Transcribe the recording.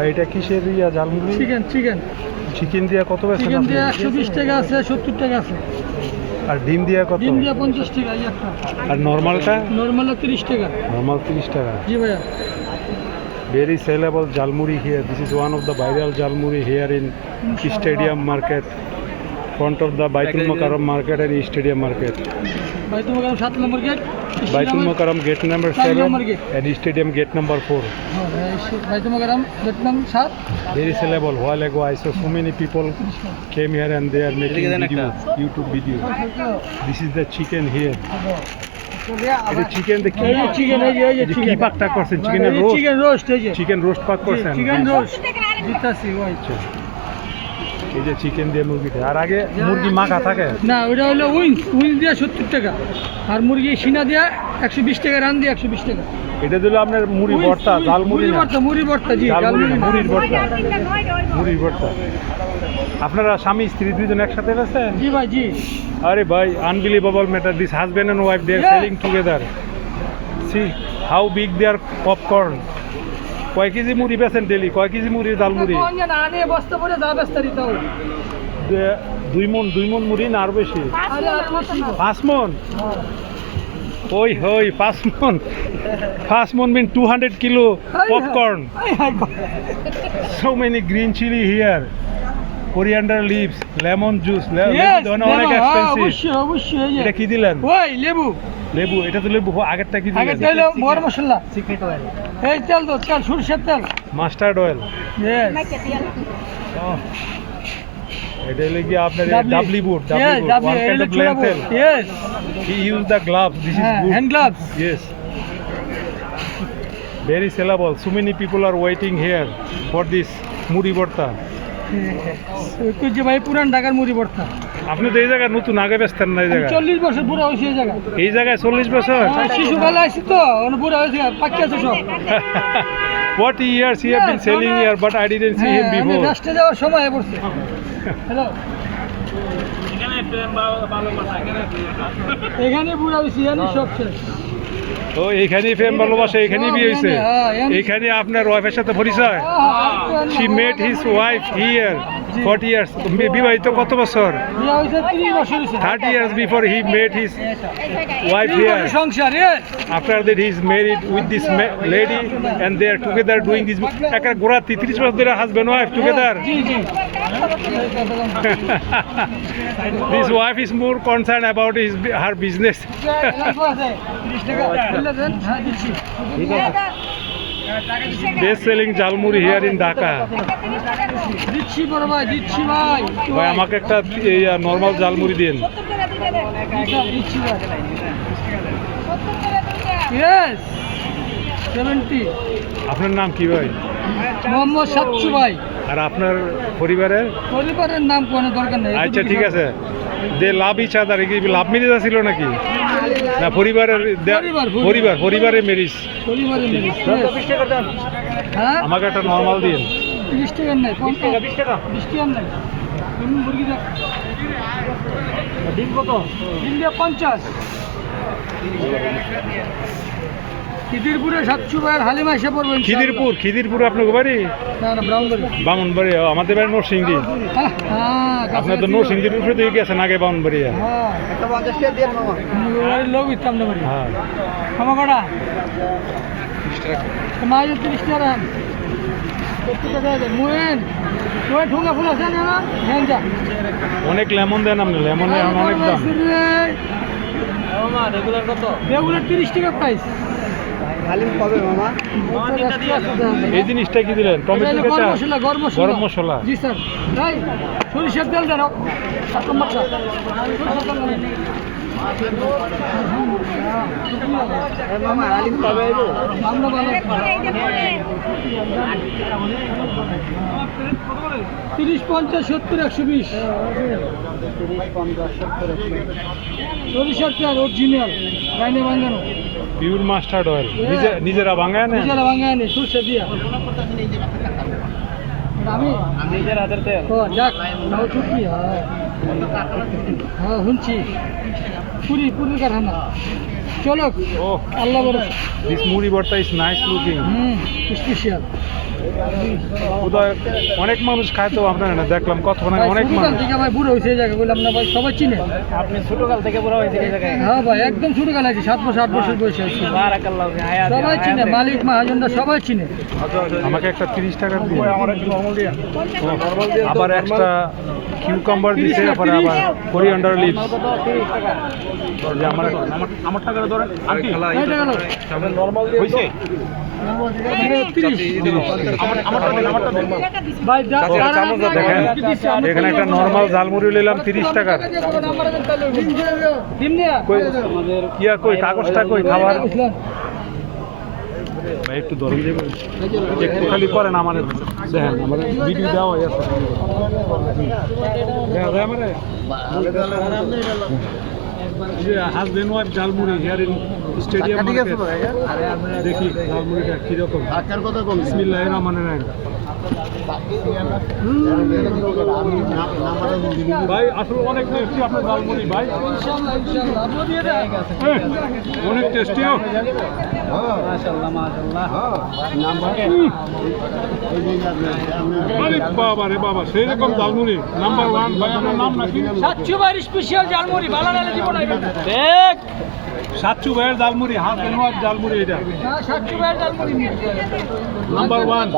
ভাই এটা কিসের ইয়া ঝালমুড়ি? চিকেন চিকেন চিকেন দিয়া কত বেচেন চিকেন আপনি? দিয়ে 120 টাকা আছে, 70 টাকা আছে। আর ডিম দিয়া কত? ডিম দিয়ে 50 টাকা এই একটা। আর নরমালটা? নরমাল 30 টাকা। নরমাল 30 টাকা। জি ভাইয়া। Very sellable jalmuri here. This is one of the viral jalmuri here in Stadium Market, front of the Baitul Mokarram Market and Stadium Market. Baitul Mokarram 7 নম্বর gate. Baitul Mokarram gate number 4 7 নম্বর gate। and Stadium gate number 4. Baitul Mokarram gate number 7। Very sellable. While ago I saw so many people came here and they are making videos, YouTube videos. This is the chicken here. এটা chicken দেখি। এই যে chicken, এই যে কি chicken পাকটা করছেন? চিকেনের roast? Chicken roast এই যে। চিকেন রোস্ট পাক করছেন? চিকেন রোস্ট দিতাছি ওই। এই যে চিকেন দিয়ে মুরগিটা। আর আগে মুরগি মাখা থাকে? না, ওটা হলো উইংস দিয়ে 70 টাকা। আর মুরগি সিনা দিয়ে 120 টাকা, রান দিয়ে 120 টাকা। এটা দিল আপনার মুড়ি ভর্তা, জাল মুড়ি না? মুড়ি ভর্তা জি, জাল জাল মুড়ি মুড়ি না, না। মুড়ির ভর্তা। মুড়ির ভর্তা। আপনারা স্বামী স্ত্রী দুইজন একসাথে আছেন? জি ভাই জি। আরে ভাই, unbelievable matter, this husband and wife they are Yeah. Selling together. See how big their popcorn. কয় কেজি মুড়ি বেচেন ডেলি? কয় কেজি মুড়ি জাল মুড়ি? কোন জানা আনে বস্তা পরে যা বেস্তা দিতে হবে। 2 মণ মুড়ি না আর বেশি? আরে আর মত না। 5 মণ? ওই হই 5 মণ। 5 মণ mean 200 kilo popcorn. So many green chili here. Coriander leaves, lemon juice. Yes, অনেক এক্সপেন্সিভ। অবশ্যই অবশ্যই এই যে। এটা কি দিলেন? ওই লেবু। লেবু। এটা তো লেবু। আগেরটা কি আগে দিলেন? তেল গরম মশলা, সিক্রেট অয়েল। এই তেল তো তেল, সরষের তেল। Mustard oil. ইয়েস। এটা লাগি আপনার ডাবলি বুট, Yes, one kind of lentil. Yes. He used the gloves. This is good. Hand gloves. Yes. Very sellable. So many people are waiting here for this মুড়ি ভর্তা। কুচ ভাই পুরান ঢাকার মুড়ি ভর্তা। আপনি তো এই জায়গায় নতুন, আগে বেচতেন না এই জায়গায়? 40 বছর পুরো হইছে এই জায়গা। এই জায়গায় 40 বছর? শিশুবেলা আইছি তো, পুরো হইছে, পাক্কি আছে সব। What years he have been selling here, but I didn't see him আমি before. রাস্তায় যাওয়ার সময় পড়ছে। হ্যালো, এখানে বুড়া হইছি, এখানে সব শেষ। ও এইখানেই প্রেম ভালোবাসা, এখানেই বিয়ে হয়েছে? হ্যাঁ, এইখানে আপনার ওয়াইফের সাথে পরিচয়? She met his wife here 40 years. বিবাহিত কত বছর? বিয়ে হইছে 30 বছর হইছে। 30 years before he met his wife here. সংসার After that he is married with this lady and they are together doing this. একটা গোড়া 33 বছর ধরে husband wife together. G G. This wife is more concerned about her business. Best selling jalmuri here in Dhaka. দিচ্ছি বড় ভাই, দিচ্ছি ভাই। ভাই আমাকে একটা নরমাল ঝালমুড়ি দিন। দিচ্ছি ভাই। Yes. 70। আপনার নাম কি ভাই? মোহাম্মদ সাচ্চু ভাই। আর আপনার পরিবারের? পরিবারের নাম কোনো দরকার নেই। আচ্ছা ঠিক আছে। দে লাভ ইচ আদার, কি লাভ ম্যারেজ ছিল নাকি? না পরিবারের? পরিবারের ম্যারেজ। পরিবারের ম্যারেজ। হ্যাঁ, আমাকে একটা নরমাল দিন। 30 টাকা নাই, 20 টাকা 20 টাকা নাই। মুরগি দাও। ডিম কত? ডিম দিয়ে 50। খিদিরপুরে সাচ্চু ভাইয়ের হালিমা এসে পড়বেন। খিদিরপুর আপনার বাড়ি? না না, ব্রাউনবাড়ি। বামনবাড়ি। আমাদের বাড়ি নরসিংদী। হ্যাঁ, আপনার তো নরসিংদীর উপরে দিয়ে গেছেন আগে বামনবাড়ি। হ্যাঁ, একটা 50 টাকা দিয়ে মামা। লোক ইতাম না বাড়ি। হ্যাঁ। মামা কটা? 30 টাকা। মাইল 30 টাকা। 70 টাকা দেন। মুয়েন ঠুঙ্গা ফুল আছে না? হ্যাঁ যা। অনেক লেমন দেন আপনি, লেমনে এখন অনেক দাম। মামা রেগুলার কত? রেগুলার 30 টাকা প্রাইস। হালিম কবে মামা? এই জিনিসটা কি দিলেন? Tomato ketchup? গরম মশলা। জি স্যার। তাই সরিষার তেল দেন। মামা হালিম কবে আইবো? আমরা ভালো 30, 50, 70, 120। 30, 50, 70, 120। সরিষার তেল অরিজিনাল, গাইনে বাঙানো। Pure mustard oil. নিজেরা বাঙায় না? নিজেরা বাঙায় না, সরষে দিয়া। আমি নিজের হাতের তেল। ও যাক, নাও চুপি। হ্যাঁ শুনছি। পুরি কারখানা। চলো, আল্লাহ বড়। This মুড়ি ভর্তা is nice looking. স্পেশাল। উদয় অনেক মানুষ খায় তো আপনার না দেখলাম কতক্ষণ আগে অনেক ছোটকাল মানুষ। থেকে ভাই বুড়ো হয়েছে এই জায়গা বললাম না ভাই, সবাই চিনে। আপনি ছোটকাল থেকে বড় হয়েছে এই জায়গায়। হ্যাঁ ভাই, একদম ছোটকাল আছে, 7 বছর 8 বছর বয়সে আছে। বারাকাল্লাহ হায়াত। সবাই চিনে, মালিক মহাজনরা সবাই চিনে। আমাকে একটা 30 টাকা দিয়ে আবার একটা কিউকাম্বার দিছে, আবার কোরিয়ান্ডার লিভস। কত 30 টাকা। যে আমার টাকাটা ধরেন আর কি এই টাকা হইছে ভাই দেখেন এখানে একটা নরমাল ঝালমুড়ি নিলাম 30 টাকার। কই ইয়া কই কাগজটা কই খাবার ভাই একটু ধরেন দেবেন একটু খালি করেন আমার দেখেন আমার ভিডিও দেওয়া হয়ে আছে husband wife jhalmuri here in stadium market. দেখি ঝালমুড়িটা কিরকম। বিসমিল্লাহির রহমানির রহিম। ভাই আসলে অনেক টেস্টি আপনার ঝালমুড়ি ভাই, অনেক টেস্টি। মাশাআল্লাহ মাশাআল্লাহ। আরে বাবা রে বাবা, সেই রকম ঝালমুড়ি নাম্বার 1। ভাই আপনার নাম নাকি? সাতশো বাড়ি স্পেশাল ঝালমুড়ি, ভালো নালে দিব না। দেখ সাতশো ভাইয়ের ঝালমুড়ি, হাজবেন্ড ওয়াইফ ঝালমুড়ি এটা সাতশো বাড়ি ঝালমুড়ি নাম্বার 1।